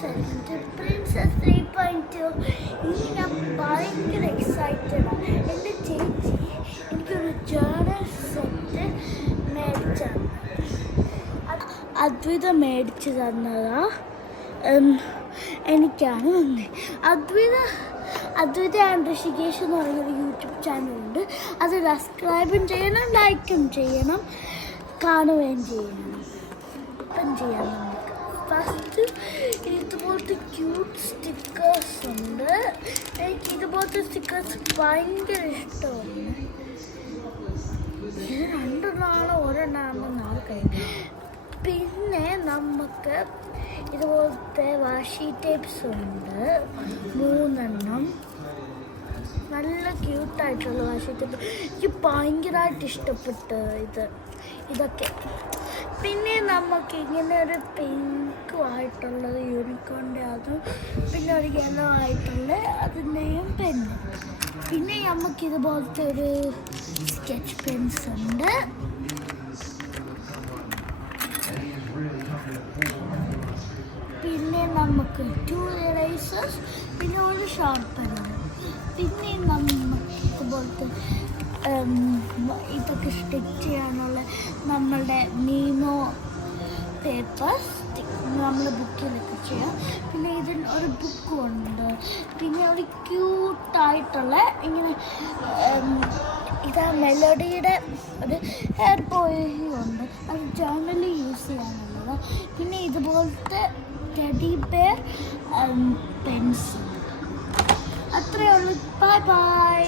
Princess 3.2 ഇനി ഞാൻ ഭയങ്കര എക്സൈറ്റഡാണ്. എൻ്റെ ചേച്ചി എനിക്കൊരു ജേർണൽ സെറ്റ് മേടിച്ചു അദ്വൈത മേടിച്ചു തന്നതാ. എനിക്കാണ് അദ്വൈത ആൻഡ് ഋഷികേഷ് എന്ന് പറയുന്നൊരു യൂട്യൂബ് ചാനലുണ്ട്. അത് സബ്സ്ക്രൈബും ചെയ്യണം, ലൈക്കും ചെയ്യണം, കാണുകയും ചെയ്യണം. ഇപ്പം ചെയ്യാം. നമുക്ക് ഫസ്റ്റ് ഇതുപോലത്തെ ക്യൂട്ട് സ്റ്റിക്കേഴ്സ് ഉണ്ട്. എനിക്ക് ഇതുപോലത്തെ സ്റ്റിക്കേഴ്സ് ഭയങ്കര ഇഷ്ടമാണ്. ഇത് രണ്ടെണ്ണമാണോ ഒരെണ്ണമാണോ നാളെ കഴിയും. പിന്നെ നമുക്ക് ഇതുപോലത്തെ വാഷി ടേപ്സ് ഉണ്ട് 3 നല്ല ക്യൂട്ടായിട്ടുള്ള വാഷി ടേപ്പ്. എനിക്ക് ഭയങ്കരമായിട്ട് ഇഷ്ടപ്പെട്ടു ഇതൊക്കെ. പിന്നെ നമുക്ക് ഇങ്ങനെ ഒരു പിങ്കും ആയിട്ടുള്ളത് യൂണിക്കോണിൻ്റെ അതും, പിന്നെ ഒരു യെല്ലോ ആയിട്ടുള്ള അതിൻ്റെയും പെന്ന്. പിന്നെ നമുക്ക് ഇതുപോലത്തെ ഒരു സ്കെച്ച് പെൻസ് ഉണ്ട്. പിന്നെ നമുക്ക് 2 ഇറേസേഴ്സ്, പിന്നെ ഒരു ഷാർപ്പനർ. പിന്നെ നമുക്ക് ഇതുപോലത്തെ ഇതൊക്കെ സ്റ്റിക്ക് ചെയ്യാനുള്ള നമ്മളുടെ മീമോ പേപ്പേഴ്സ് നമ്മൾ ബുക്കിലൊക്കെ ചെയ്യാം. പിന്നെ ഇതിന് ഒരു ബുക്കും ഉണ്ട്. പിന്നെ ഒരു ക്യൂട്ടായിട്ടുള്ള ഇങ്ങനെ ഇതാ മെലഡിയുടെ ഒരു ഹെയർ ബോയും ഉണ്ട്. അത് ജേർണലി യൂസ് ചെയ്യാനുള്ളത്. പിന്നെ ഇതുപോലത്തെ ടെഡി ബെയർ പെൻസിൽ. അത്രയേ ഉള്ളൂ. Bye by.